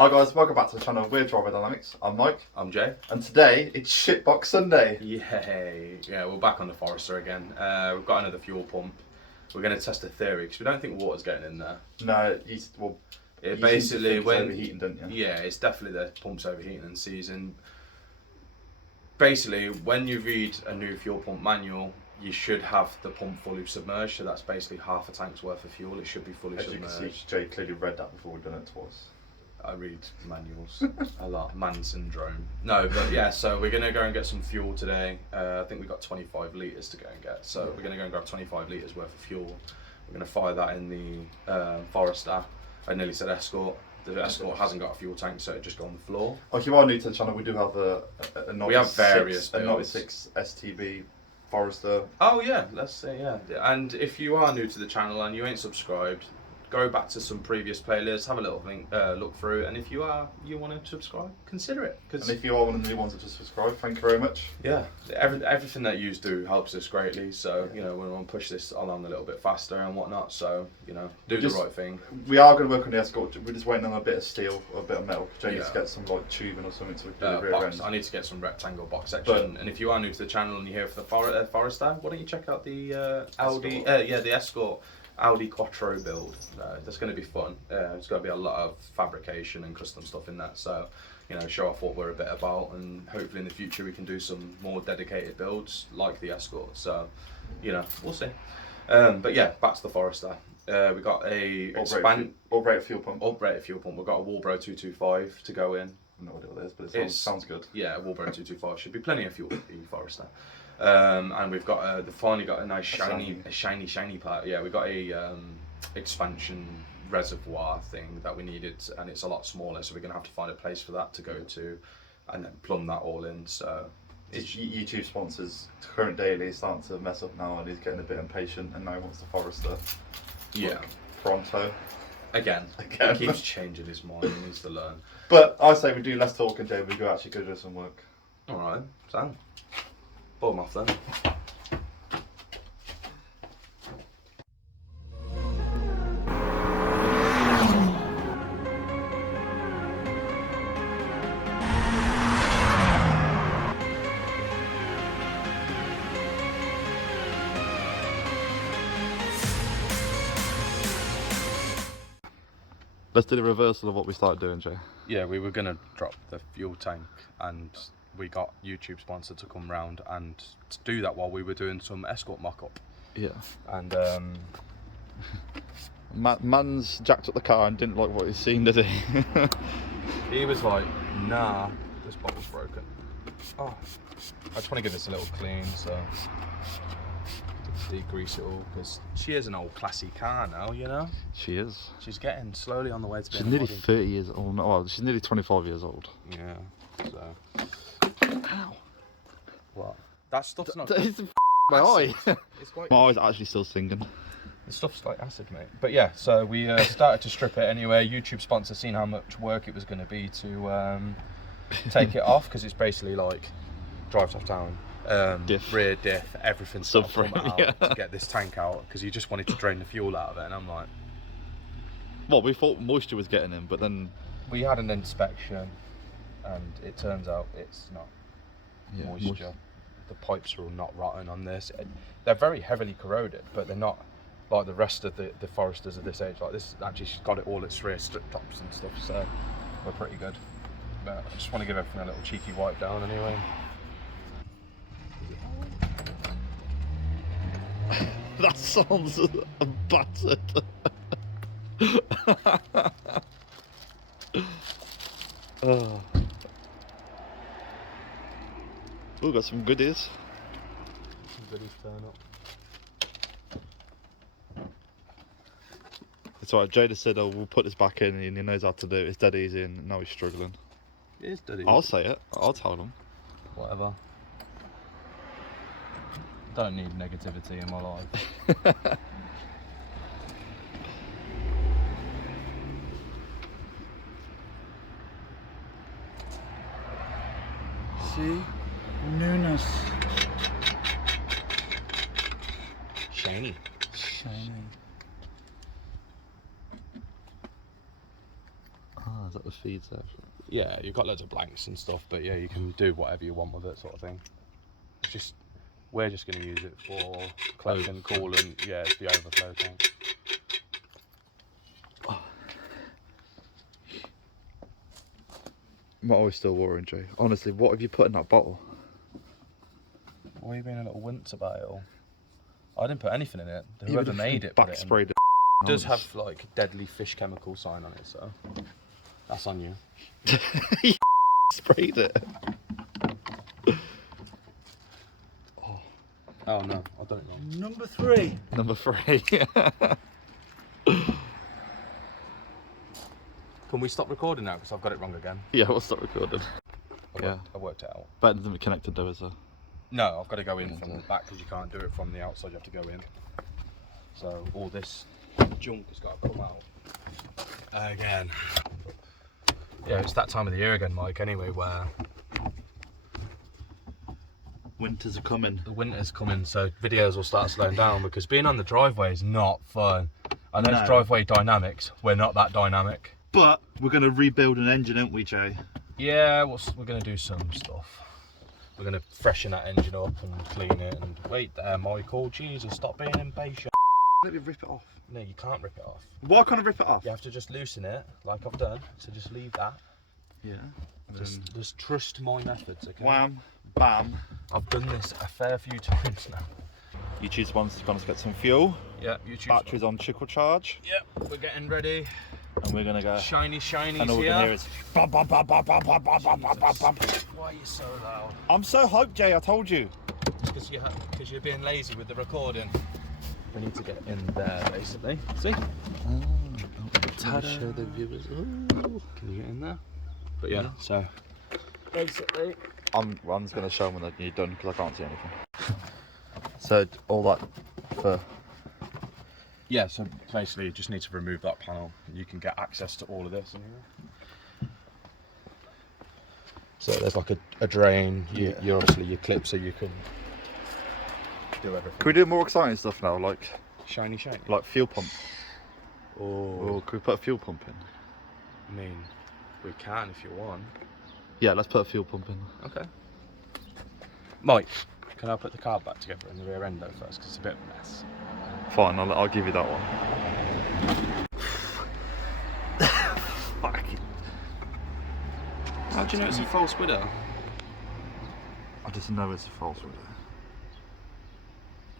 Hi guys, welcome back to the channel. We're Driver Dynamics. I'm Mike. I'm Jay. And today it's Shitbox Sunday. Yay! Yeah, we're back on the Forester again. We've got another fuel pump. We're going to test a theory because we don't think water's getting in there. No, It basically it's overheating, don't you? Yeah, it's definitely the pump's overheating and seizing. Basically, when you read a new fuel pump manual, you should have the pump fully submerged. So that's basically half a tank's worth of fuel. It should be fully submerged. As you can see, Jay clearly read that before we've done it twice. I read manuals a lot. Man syndrome. No, but yeah, so we're going to go and get some fuel today. I think we've got 25 litres to go and get. So we're going to go and grab 25 litres worth of fuel. We're going to fire that in the Forester. I nearly said Escort. The Escort hasn't got a fuel tank, so it just go on the floor. Oh, if you are new to the channel, we do have a 96, we have various a 96 STB Forester. Oh yeah, let's say yeah. And if you are new to the channel and you ain't subscribed, go back to some previous playlists, have a little look through, and if you want to subscribe, consider it. And if you are one of the new ones that just subscribe, thank you very much. Yeah, everything that you do helps us greatly. So we want to push this along a little bit faster and whatnot. So do the right thing. We are going to work on the Escort. We're just waiting on a bit of steel or a bit of metal. Jay needs to get some like tubing or something to do the rear end. I need to get some rectangle box section. And if you are new to the channel and you're here for the Forester, why don't you check out the Audi? The Escort. Audi Quattro build. That's going to be fun. There's going to be a lot of fabrication and custom stuff in that. So, show off what we're a bit about, and hopefully in the future we can do some more dedicated builds like the Escort. So, we'll see. But yeah, back to the Forester. We got a uprated fuel pump. Uprated fuel pump. We've got a Walbro 225 to go in. I have no idea what it is, but it sounds good. Yeah, a Walbro 225 should be plenty of fuel for the Forester. And we've got they've finally got a nice shiny part. Yeah, we've got a expansion reservoir thing that we needed, and it's a lot smaller, so we're gonna have to find a place for that to go to, and then plumb that all in. So it's YouTube sponsors. Current Daily is starting to mess up now, and he's getting a bit impatient, and now he wants the Forester. Yeah, pronto. Again. He keeps changing his mind. He needs to learn. But I say we do less talking, Dave. We go actually go do some work. All right, so. Pull them off then. Let's do the reversal of what we started doing, Jay. Yeah, we were going to drop the fuel tank, and we got YouTube sponsor to come round and to do that while we were doing some Escort mock-up. Yeah. And Man's jacked up the car and didn't like what he's seen, did he? He was like, nah, this bottle's broken. Oh, I just want to give this a little clean, so degrease it all, because she is an old classy car now, She is. She's getting slowly on the way to being She's nearly 30 years old. Well, she's nearly 25 years old. Yeah, so. Ow. What? That stuff's not. It's my eye. My eye's actually still singing. The stuff's like acid, mate. But yeah, so we started to strip it anyway. YouTube sponsor seen how much work it was going to be to take it off, because it's basically like drive top down, rear diff, everything's got to come out to get this tank out, because you just wanted to drain the fuel out of it, and I'm like. Well, we thought moisture was getting in, but then we had an inspection, and it turns out it's not moisture. The pipes are all not rotten on this. They're very heavily corroded, but they're not like the rest of the Foresters of this age. Like this, actually, she's got it all its rear strip tops and stuff, so we're pretty good. But I just want to give everything a little cheeky wipe down anyway. That sounds battered. Oh. We've got some goodies. Some goodies turn up. It's alright, Jada said, oh, we'll put this back in, and he knows how to do it. It's dead easy, and now he's struggling. It is dead easy. I'll say it. I'll tell them. Whatever. Don't need negativity in my life. See? Newness. Shiny. Shiny. Ah, is that the feeds there. Yeah, you've got loads of blanks and stuff, but yeah, you can do whatever you want with it, sort of thing. It's just, we're just going to use it for collecting coolant. Yeah, it's the overflow tank. I'm always still worrying, Jay. Honestly, what have you put in that bottle? Why are you being a little wince about it all? I didn't put anything in it. Whoever made it put it in. Backsprayed it. It does have like deadly fish chemical sign on it, so that's on you. You sprayed it. Oh no, I've done it wrong. Number 3. Number 3. Can we stop recording now? Because I've got it wrong again. Yeah, we'll stop recording. I worked it out. Better than connected though, is there? No, I've got to go in from the back because you can't do it from the outside. You have to go in. So all this junk has got to come out again. Yeah, it's that time of the year again, Mike. Anyway, where Winters are coming. the winter's coming, so videos will start slowing down because being on the driveway is not fun. I know it's driveway dynamics. We're not that dynamic. But we're going to rebuild an engine, aren't we, Jay? Yeah, we're going to do some stuff. We're going to freshen that engine up and clean it. And wait there, Michael. Jesus, stop being impatient. Let me rip it off. No, you can't rip it off. Why can't I rip it off? You have to just loosen it, like I've done. So just leave that. Yeah. Just trust my methods, okay? Wham, bam. I've done this a fair few times now. You choose one to get some fuel. Yeah, you choose. Batteries on trickle charge. Yep, we're getting ready. And we're going to go. Shiny And all we're here. going to hear is. Bum, bum, bum, bum, bum, bum, bum, bum, bum, bum. Why are you so loud? I'm so hyped, Jay, I told you. It's because you're being lazy with the recording. We need to get in there, basically. See? To show the viewers. Ooh. Can you get in there? But yeah, so basically, I'm just going to show them when you're done because I can't see anything. So all that for. yeah. So basically, you just need to remove that panel. You can get access to all of this in here. So there's like a drain. You obviously your clip, so you can do everything. Can we do more exciting stuff now, like Shiny. like fuel pump? Oh, Or could we put a fuel pump in? I mean, we can if you want. Yeah, let's put a fuel pump in. Okay. Mike, can I put the car back together in the rear end though first, because it's a bit of a mess. Fine, I'll give you that one. Fuck. How do you know it's a false widow? I just know it's a false widow.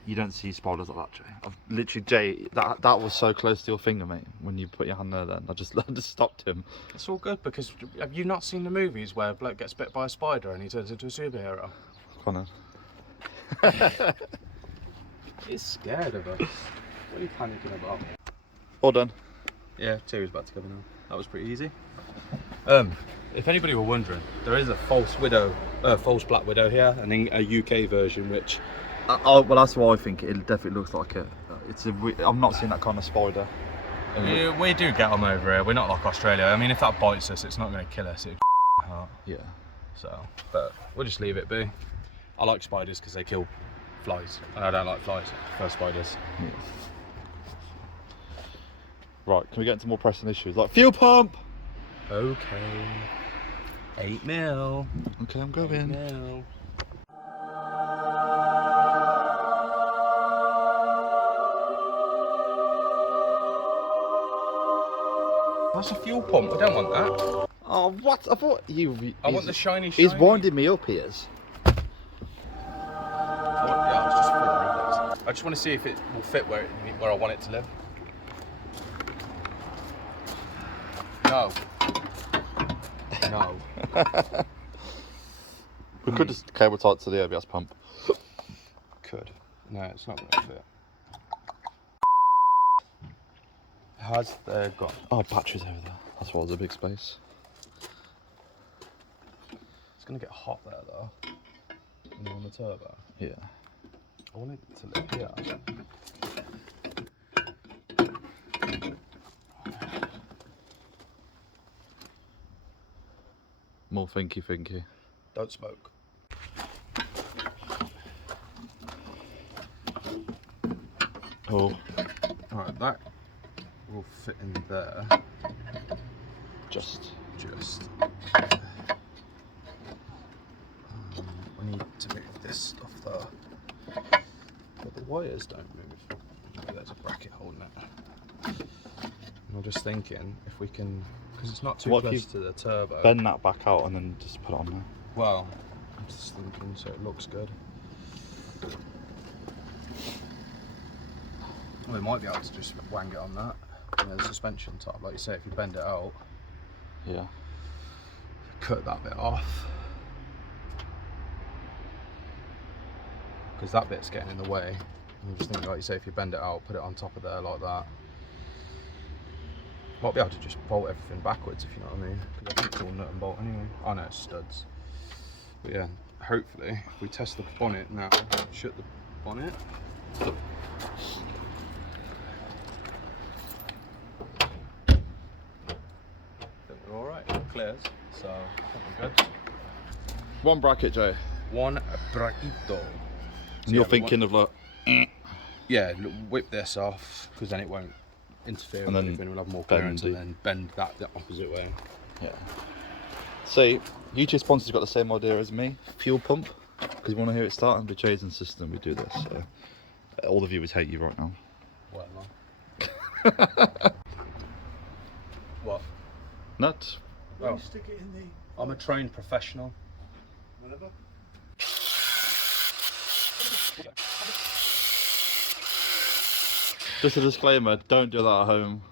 You don't see spoilers like that, Jay. I've literally, Jay, that was so close to your finger, mate. When you put your hand there, then I just stopped him. It's all good because have you not seen the movies where a bloke gets bit by a spider and he turns into a superhero? Connor. He's scared of us. What are you panicking about? All done. Yeah, Terry's back together now. That was pretty easy. If anybody were wondering, there is a false black widow here, and then a UK version which. Well, that's what I think. It definitely looks like it. I'm not seeing that kind of spider. Yeah, we do get them over here. We're not like Australia. I mean, if that bites us, it's not going to kill us. It hurt. Yeah. So, but we'll just leave it be. I like spiders because they kill flies, and I don't like flies. I prefer spiders. Yeah. Right, can we get into more pressing issues like fuel pump? Okay. 8 mil. Okay, I'm 8 going. mil. That's a fuel pump. I don't want that. Oh, what? I thought I want the shiny. He's winding me up, he is. I just want to see if it will fit where I want it to live. No. No. We could just cable tie it to the ABS pump. Could. No, it's not going to fit. Has there got? Oh, batteries over there. That's why there's a big space. It's going to get hot there though. When you're on the turbo. Yeah. I want it to live here. More thinky. Don't smoke. Oh. Alright, that will fit in there. Just just we need to move this stuff though, but the wires don't move. Maybe there's a bracket holding it. And I'm just thinking if we can, because it's not too close to the turbo. Bend that back out and then just put it on there. Well, I'm just thinking so it looks good. Well, we might be able to just wang it on that. You know, the suspension top, like you say, if you bend it out, yeah, cut that bit off, because that bit's getting in the way. I'm just thinking, like you say, if you bend it out, put it on top of there like that. Might be able to just bolt everything backwards, if you know what I mean. Because I think it's all nut and bolt anyway. Oh no, it's studs. But yeah, hopefully, if we test the bonnet now, shut the bonnet. Alright, clears, so I think we're good. One bracket, Joe. One braquito. And you're thinking of like... Yeah, whip this off, because then it won't interfere with anything, we'll have more clearance, and then bend that the opposite way. Yeah. So, YouTube sponsors got the same idea as me, fuel pump, because you want to hear it starting with Jason's system, we do this, so all the viewers hate you right now. Well, no. What? Nut. Oh. Stick it in the... I'm a trained professional. Whatever. Just a disclaimer, don't do that at home.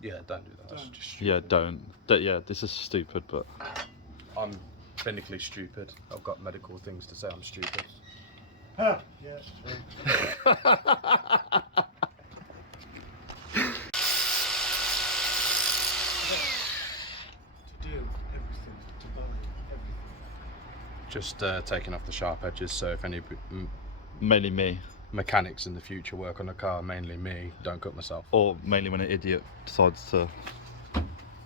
Yeah, don't do that. That's just stupid. Yeah, don't. Yeah, this is stupid, but... I'm clinically stupid. I've got medical things to say I'm stupid. Ah, yeah, it's true. To do everything, to buy everything. Just taking off the sharp edges, so if any Mainly me. mechanics in the future work on a car, mainly me, don't cut myself. Or mainly when an idiot decides to...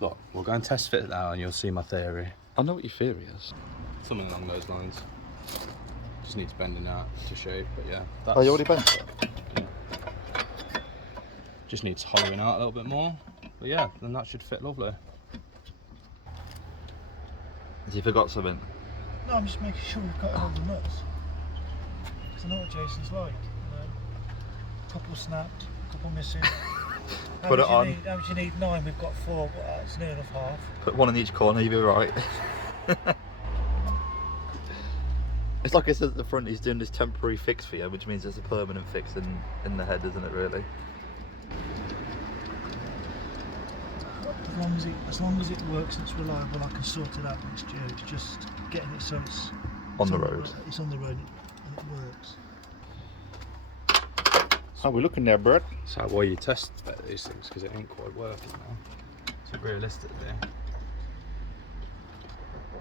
Look, we'll go and test fit it now and you'll see my theory. I know what your theory is. Something along those lines. Just needs bending out to shape, but yeah. That's, Oh, you already bent it? Yeah. Just needs hollowing out a little bit more. But yeah, then that should fit lovely. Has you forgot something? No, I'm just making sure we've got all the nuts. Because I know what Jason's like. You know, couple snapped, couple missing. Put it on. How much you need? 9, we've got 4, but that's near enough half. Put one in each corner, you'll be right. It's like it says at the front, he's doing this temporary fix for you, which means it's a permanent fix in the head, isn't it, really? As long as it works and it's reliable, I can sort it out next year. It's just getting it so it's On the road. It's on the road and it works. How we looking there, Brett? So why you test these things, because it ain't quite working now. So realistically,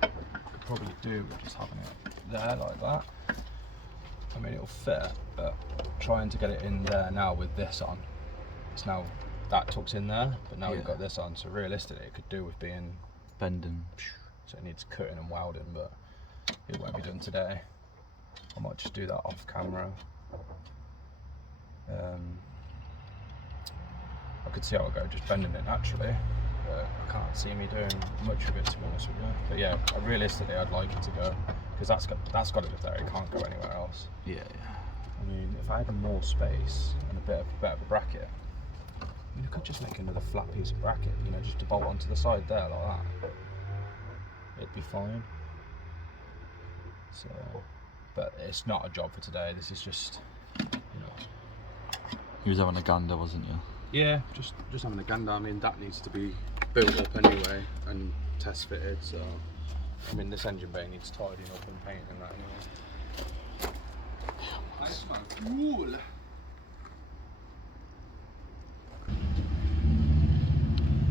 could probably do with just having it there like that. I mean, it'll fit, but trying to get it in there now with this on, it's now that tucks in there, but now we've got this on, so realistically it could do with being bending. So it needs cutting and welding, but it won't be done today. I might just do that off camera. I could see how it go just bending it naturally, but I can't see me doing much of it, to be honest with you. But yeah, realistically I'd like it to go, because that's got to live there, it can't go anywhere else. Yeah. I mean, if I had more space and a bit of a bracket, I mean, I could just make another flat piece of bracket, you know, just to bolt onto the side there like that. It'd be fine. So, but it's not a job for today. This is just, you know. He was having a gander, wasn't you? Yeah, just having a gander. I mean, that needs to be built up anyway and test fitted. So, I mean, this engine bay needs tidying up and painting and that anyway. Nice man. Cool.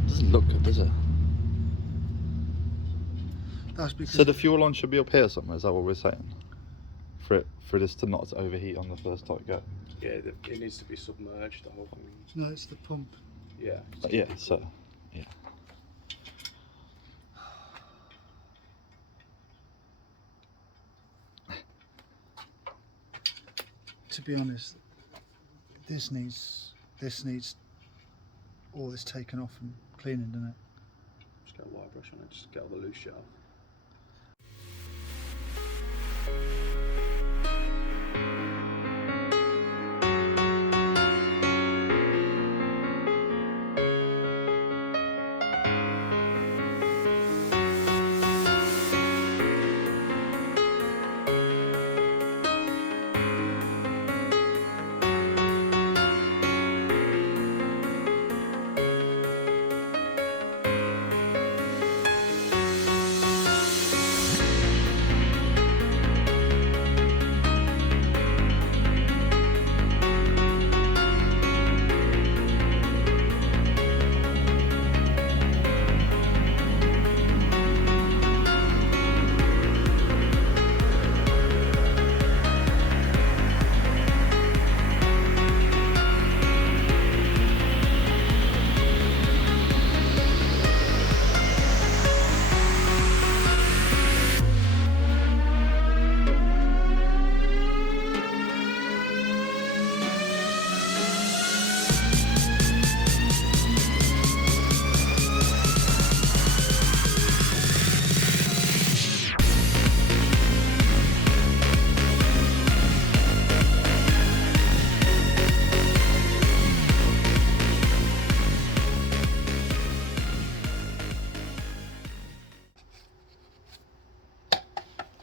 Doesn't look good, does it? That's because So the fuel line should be up here somewhere, is that what we're saying? For this to not overheat on the first tight go? Yeah, it needs to be submerged, the whole thing. no, it's the pump. Yeah. Yeah, so, yeah. To be honest, this needs all this taken off and cleaning, doesn't it? Just Get a wire brush on it, just get all the loose shit off.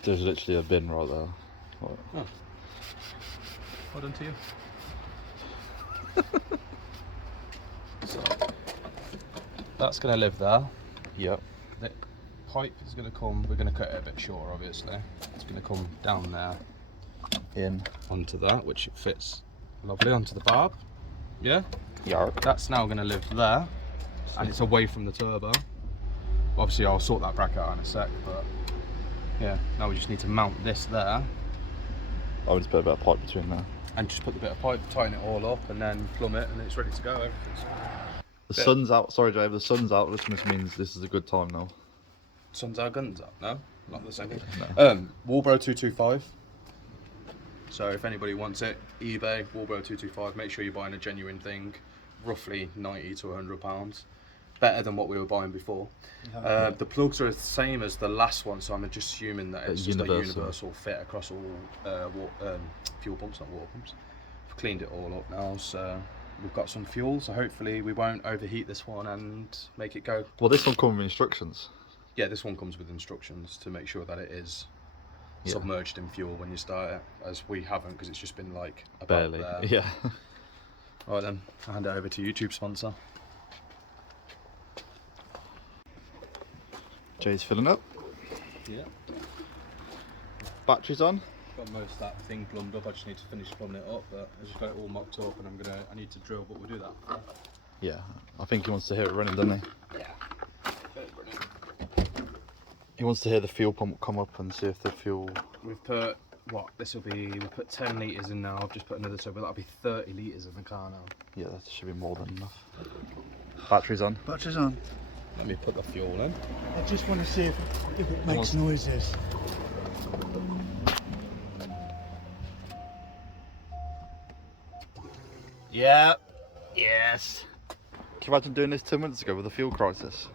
There's literally a bin right there. What? Oh. Well done to you. So, that's going to live there. Yep. The pipe is going to come, we're going to cut it a bit shorter obviously. It's going to come down there. In. Onto that, which it fits lovely onto the barb. Yeah? Yarp. That's now going to live there. And it's away from the turbo. Obviously I'll sort that bracket out in a sec, but yeah, now we just need to mount this there. I would just put a bit of pipe between there. And just put the bit of pipe, tighten it all up, and then plumb it, and it's ready to go. Everything's... The sun's out. Sorry, Dave. The sun's out. This just means this is a good time now. Sun's out, guns up. No, not the second. No. Walbro 225. So if anybody wants it, eBay Walbro 225. Make sure you're buying a genuine thing, roughly 90 to 100 pounds. Better than what we were buying before. The plugs are the same as the last one, so I'm just assuming that it's just a universal fit across all fuel pumps, not water pumps. We've cleaned it all up now, so we've got some fuel, so hopefully we won't overheat this one and make it go. Well, this one comes with instructions. Yeah, this one comes with instructions to make sure that it is submerged in fuel when you start it, as we haven't, because it's just been like about Barely. there. Yeah. Alright then, I'll hand it over to YouTube sponsor. Jay's filling up. Yeah. Batteries on. Got most of that thing plumbed up. I just need to finish plumbing it up, but I just got it all mocked up, and I need to drill, but we'll do that. Yeah. I think he wants to hear it running, doesn't he? Yeah. He wants to hear the fuel pump come up and see if the fuel. We've put we put 10 litres in now. I've just put another, so that'll be 30 litres in the car now. Yeah, that should be more than enough. Batteries on. Batteries on. Let me put the fuel in. I just want to see if it makes noises. Yeah. Yes. Can you imagine doing this 10 minutes ago with a fuel crisis?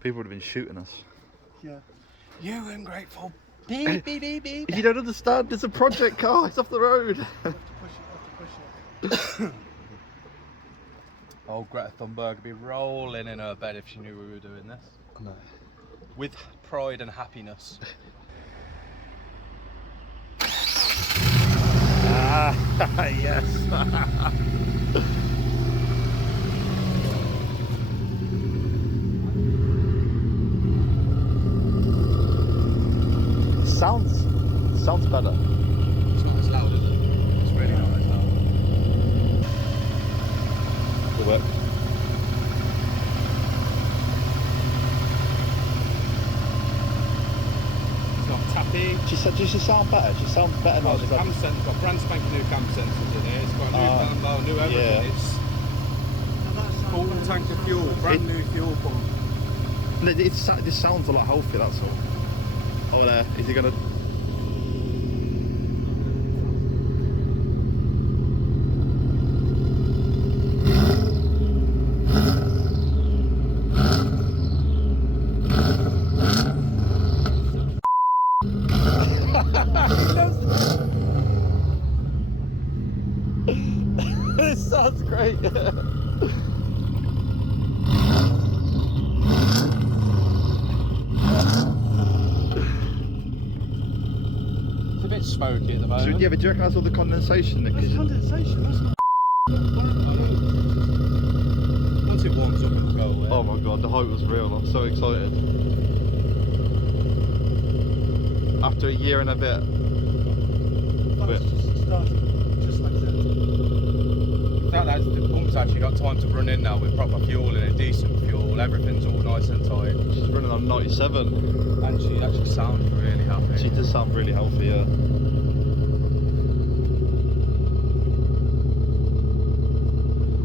People would have been shooting us. Yeah. You ungrateful. Beep, beep, beep, beep. You don't understand, it's a project car, it's off the road. Push it. Old Greta Thunberg would be rolling in her bed if she knew we were doing this. No. With pride and happiness. Yes. Sounds better. It's not as loud, is it? It's really not as loud. Good work. It's not tappy. Does she sound better? She sounds better now. Oh, the cam sensor, got brand spanking new cam sensors in here. It's got a new cam, new everything. yeah. It's full tank of fuel, brand new fuel pump. It sounds a lot healthier, that's all. Oh, there. Is he gonna? great. It's a bit smoky at the moment. Yeah, but do you reckon that's all the condensation, Nick? That's condensation, that's not. Once it warms up, it'll go away. Oh my god, the hype was real. I'm so excited. After a year and a bit. That's just starting, just like that. The pump's actually got time to run in now with proper fuel in it, decent fuel, everything's all nice and tight. She's running on 97. And she actually sounds really happy. She does sound really healthy, yeah.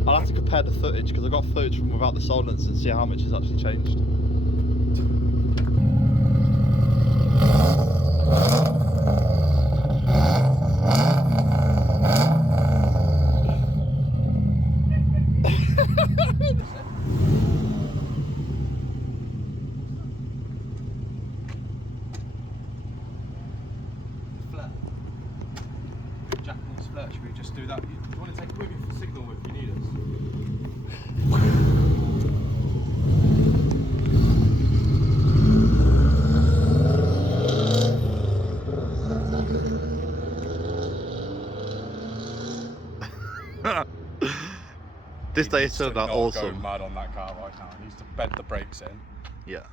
I'll have to compare the footage because I got footage from without the silence and see how much has actually changed. Flat. Japanese flat, should we just do that? You want to take it with you for signal if you need us? This day is turned out awesome. Going mad on that car right now. He needs to bed the brakes in. Yeah.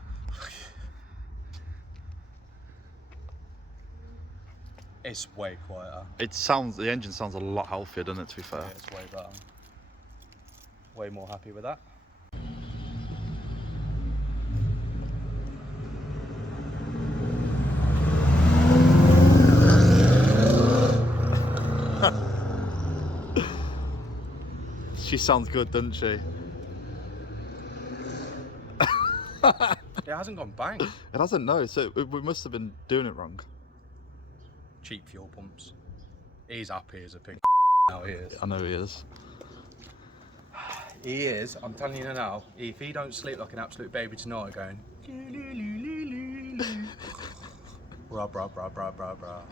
It's way quieter. The engine sounds a lot healthier, doesn't it, to be fair? Yeah, it's way better. Way more happy with that. She sounds good, doesn't she? It hasn't gone bang. It hasn't, no, so we must have been doing it wrong. Cheap fuel pumps. He's happy as a pig. Now he is. I know he is. He is. I'm telling you now. If he don't sleep like an absolute baby tonight, going. Brah brah brah brah brah brah.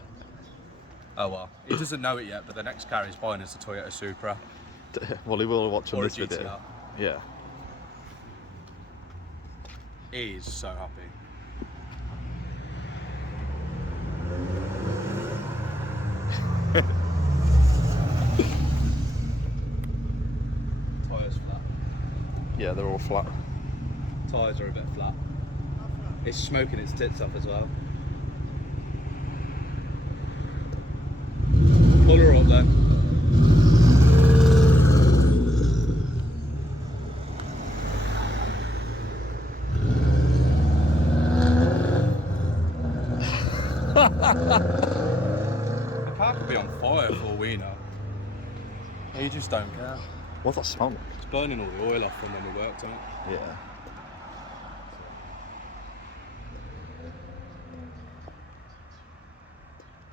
Oh well, he doesn't know it yet. But the next car he's buying is a Toyota Supra. Well, he will watch on Or a this video. GTR. Yeah. He's so happy. Tyres flat. Yeah, they're all flat. Tyres are a bit flat. It's smoking its tits off as well. Pull her up then. The car could be on fire for all we know. You just don't care. What's that smell like? It's burning all the oil off from when we worked on it. Yeah.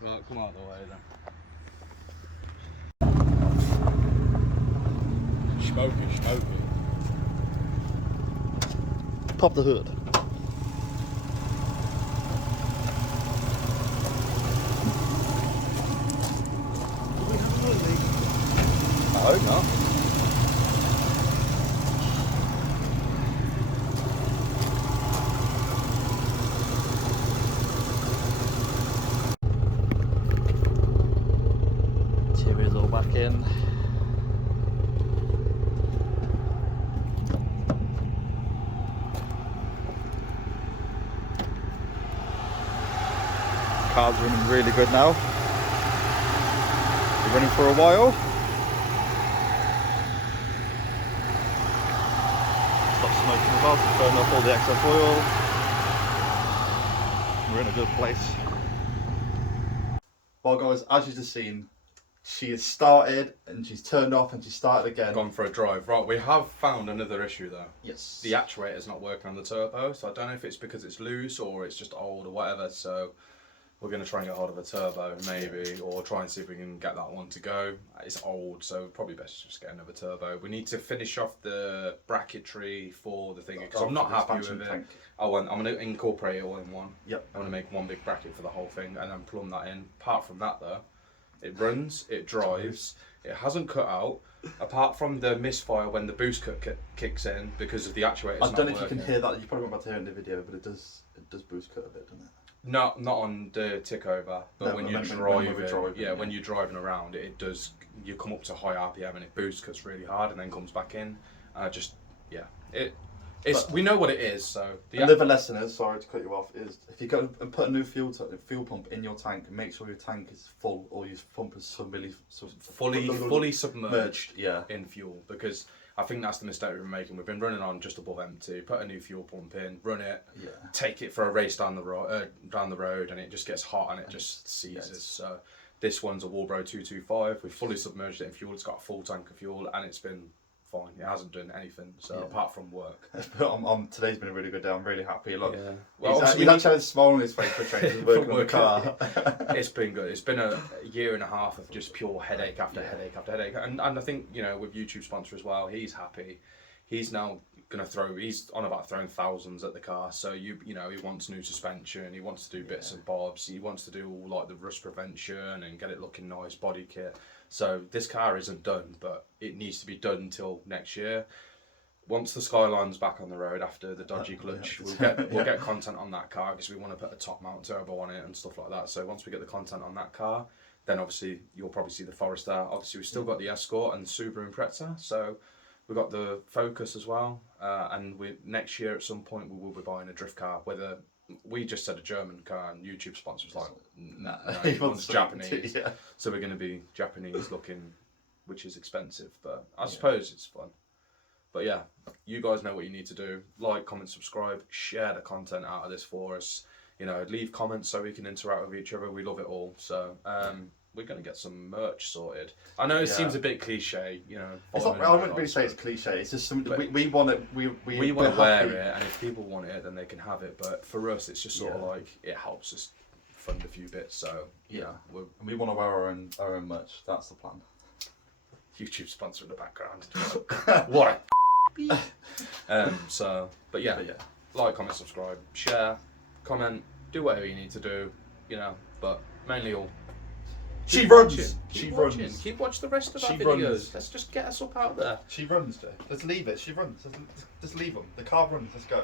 Right, come out of the way then. Smoky. Pop the hood. I hope not. Interior's all back in. Car's running really good now. Been running for a while. Stop smoking the valve to burn off all the excess oil. We're in a good place. Well guys, as you've just seen, she has started and she's turned off and she started again. Gone for a drive. Right, we have found another issue though. Yes. The actuator's not working on the turbo, so I don't know if it's because it's loose or it's just old or whatever, so we're going to try and get hold of a turbo maybe, or try and see if we can get that one to go. It's old, so probably best to just get another turbo. We need to finish off the bracketry for the thing, because I'm not happy with it. I'm going to incorporate it all in one. Yep. I'm going to make one big bracket for the whole thing and then plumb that in. Apart from that though, it runs, it drives, It hasn't cut out, apart from the misfire when the boost cut kicks in because of the actuators. I don't know if you can hear that. You probably won't be able to hear it in the video, but it does boost cut a bit, doesn't it? Not on the tick over, but No, when but you're driving, yeah, when you're driving around, it does. You come up to high RPM and it boost cuts really hard and then comes back in. We know what it is. So another lesson is, sorry to cut you off, is if you go and put a new fuel pump in your tank, make sure your tank is full or your pump is fully submerged yeah. in fuel, because I think that's the mistake we've been making. We've been running on just above empty. Put a new fuel pump in, run it, take it for a race down the road, and it just gets hot and it just seizes. So this one's a Walbro 225. We've fully submerged it in fuel. It's got a full tank of fuel, and it's been fine. It hasn't done anything. So apart from work, today's been a really good day. I'm really happy. Look, well, he's actually had a smile on his face for change. Working on the car. It's been good. It's been a year and a half of just pure headache after headache after headache. And I think, you know, with YouTube sponsor as well, he's happy. He's now he's on about throwing thousands at the car. So you know, he wants new suspension. He wants to do bits and bobs. He wants to do all like the rust prevention and get it looking nice, body kit. So this car isn't done, but it needs to be done until next year. Once the Skyline's back on the road after the dodgy clutch, we'll get content on that car, because we want to put a top mount turbo on it and stuff like that. So once we get the content on that car, then obviously you'll probably see the Forester. Obviously we've still got the Escort and the Subaru Impreza, so we've got the Focus as well. And next year at some point we will be buying a drift car. Whether we just said a German car, and YouTube sponsor was like, no, he wants Japanese. So we're going to be Japanese looking, which is expensive, but I suppose it's fun. But yeah, you guys know what you need to do. Like, comment, subscribe, share the content out of this for us. You know, leave comments so we can interact with each other. We love it all. So we're going to get some merch sorted. I know it seems a bit cliche, you know. It's not, I wouldn't really say it's cliche. It's just something we want it. We want to wear it, and if people want it, then they can have it. But for us, it's just sort of like it helps us fund a few bits. So we want to wear our own merch. That's the plan. YouTube sponsor in the background. What? But yeah, like, comment, subscribe, share, comment, do whatever you need to do, you know. But mainly all. She runs. Keep watching the rest of our videos. Let's just get us up out there. She runs, Jay. Let's leave it. She runs. Just leave them. The car runs. Let's go.